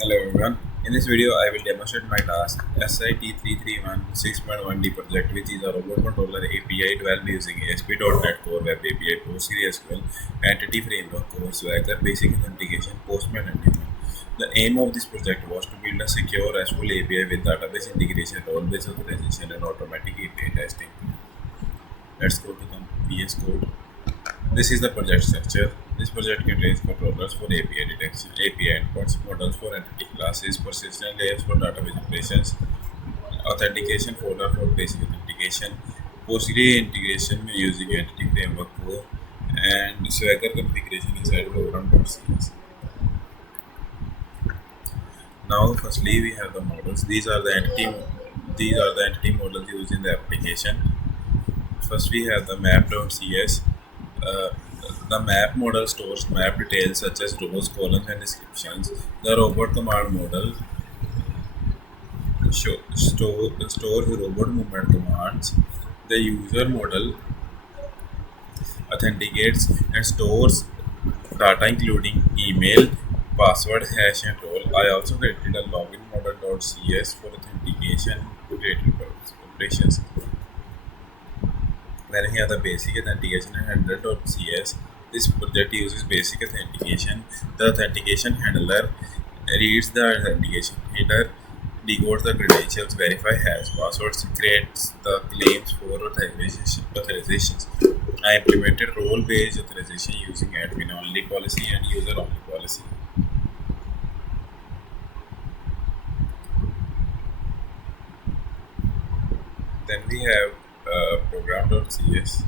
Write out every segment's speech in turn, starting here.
Hello everyone. In this video, I will demonstrate my task Sit3316.1 6.1D project, which is a robot controller API developed using ASP.NET Core Web API, PostgreSQL, Entity Framework, Core Swagger, Basic Authentication, Postman, and Daemon. The aim of this project was to build a secure RESTful API with database integration, role-based authorization, and automatic API testing. Let's go to the VS Code. This is the project structure. This project contains controllers for API detection, API endpoints, models for entity classes, persistent layers for database operations, authentication folder for basic authentication, Postgre integration using entity framework core, and Swagger configuration inside program.cs. Now, firstly, we have the models. These are the entity models used in the application. First, we have the map.cs. Uh, the map model stores map details such as rows, columns, and descriptions. The robot command model stores robot movement commands. The user model authenticates and stores data including email, password, hash, and role. I also created a login model.cs for authentication related operations. Then we have the basic authentication and handler.cs. This project uses basic authentication. The authentication handler reads the authentication header, decodes the credentials, verify hash passwords, creates the claims for authorizations. I implemented role-based authorization using admin-only policy and user-only policy. Then we have program.cs.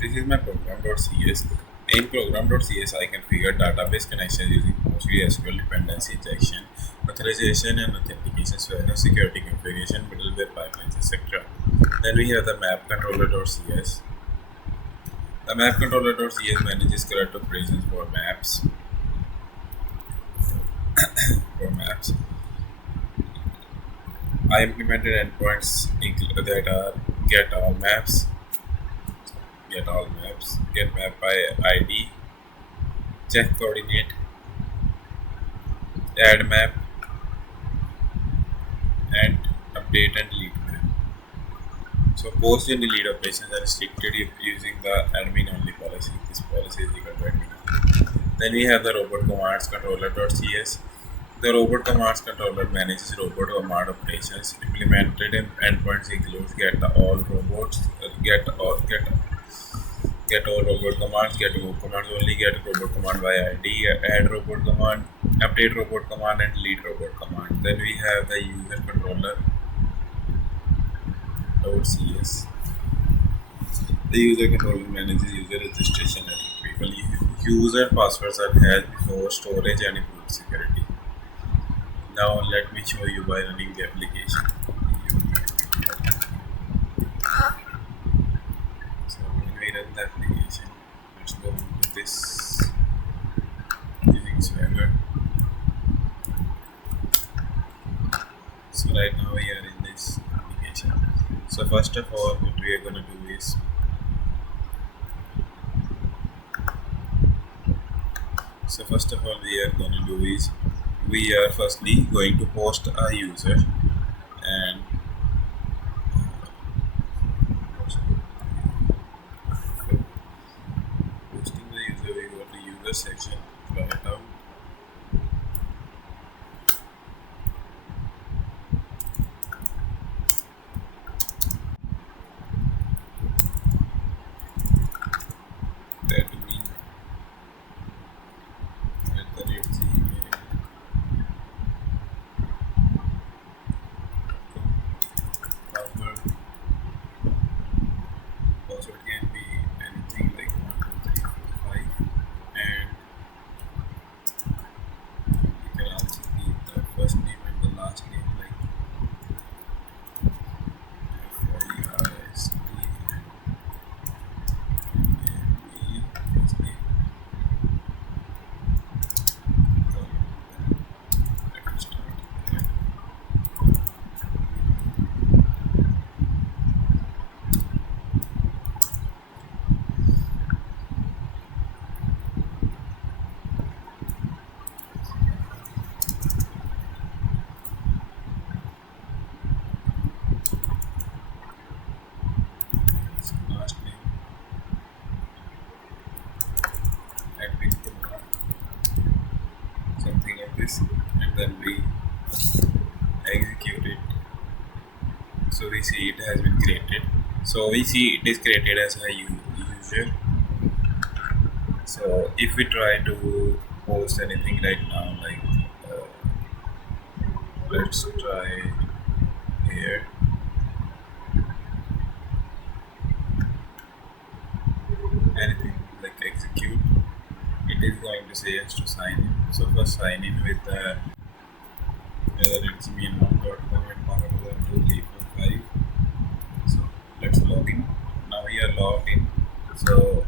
This is my program.cs. In program.cs, I configure database connections using PostgreSQL dependency injection, authorization and authentication, Swagger security configuration, middleware pipelines, etc. Then we have the map controller.cs. The map controller.cs manages correct operations for maps. For maps, I implemented endpoints that are get map by ID, check coordinate, add map, and update and delete map. So post and delete operations are restricted using the admin only policy. This policy is equal to admin only. Then we have the robot commands controller.cs. The robot commands controller manages robot command operations. Implemented in endpoints includes get all robots, get all robot commands, get move commands only, get robot command by ID, add robot command, update robot command, and delete robot command. Then we have the user controller.cs. The user controller manages user registration and retrieval. User passwords are hashed before storage and improved security. Now let me show you by running the application. So when we run the application, let's go into this using Swagger. So right now we are in this application. So first of all, what we are gonna do is we are firstly going to post a user and posting the user, we go to user section, try it out. That will mean at the rate Gmail. Password can be anything like 1 2 3 4 5, and this, and then we execute it. So we see it has been created. So we see it is created as a user. So if we try to post anything right now, like let's try here, anything like execute, it is going to say us to sign in. So first sign in with the whether it's me.com and password 12345. So let's log in. Now we are logged in. So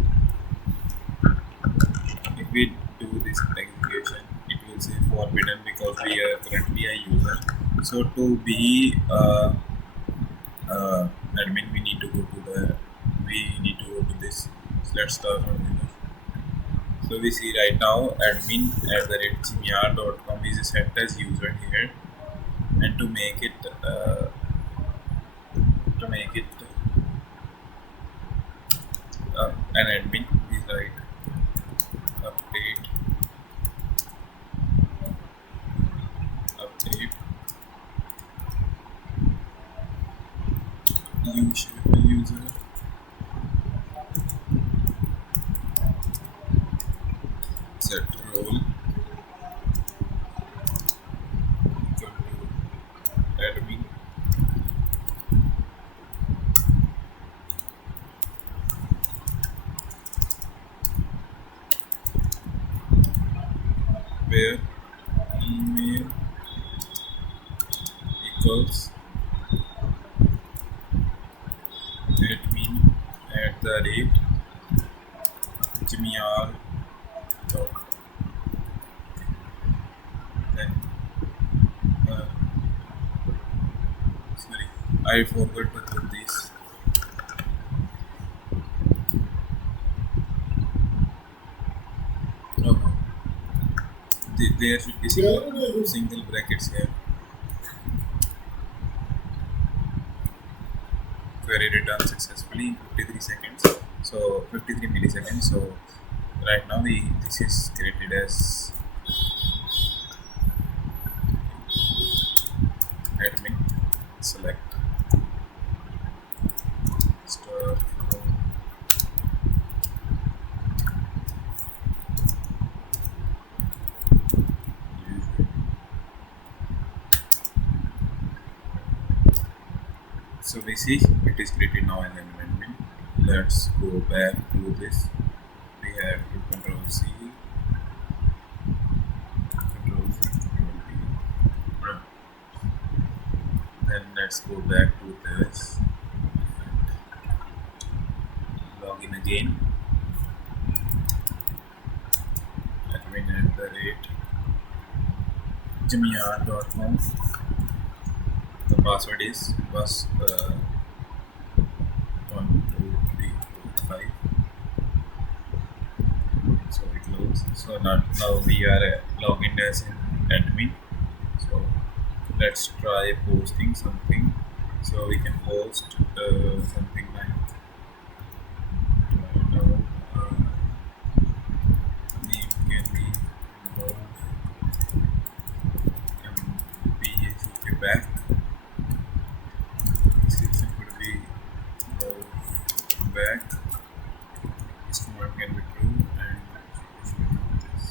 if we do this execution, it will say forbidden because we are currently a user. So to be admin, we need to go to this. So let's start from here. So we see right now admin at the gmail.com is set as user here, and to make it an admin, we write update update user set role equal to admin, where email equals admin at the rate gmail.com. Then sorry, I forgot to put this. Oh, there should be single brackets here. Query returned successfully in 53 seconds. So 53 milliseconds. So right now this is created as admin. Select star from user. So we see it is created now as an admin. Let's go back to this. We have to control C, control C, control V. Then let's go back to this. Log in again. Admin at the rate gmail.com. The password is 1, 2, 3, 4, 5. So it loads. So now we are logged in as an admin. So let's try posting something. So we can post something like name can be MPACK back. Description could be back. This command can be true and this.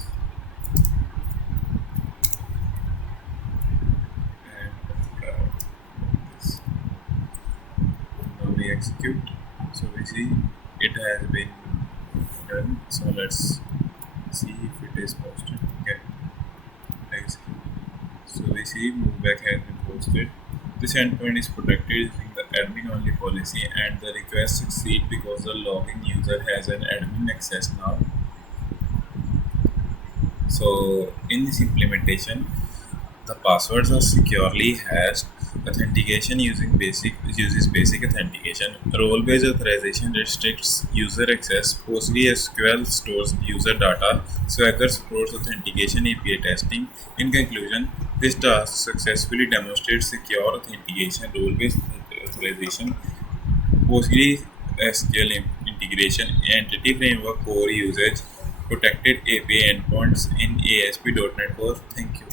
And this. Now we execute. So we see it has been done. So let's see if it is posted. Okay. Execute. So we see movback has been posted. This endpoint is protected using the admin only policy, and the request succeeds because the login user has an admin access now. So in this implementation, the passwords are securely hashed. Authentication uses basic authentication. Role-based authorization restricts user access. PostgreSQL stores user data. Swagger supports authentication API testing. In conclusion, this task successfully demonstrates secure authentication, role-based authorization, PostgreSQL integration, entity framework core usage, protected API endpoints in ASP.NET Core. Thank you.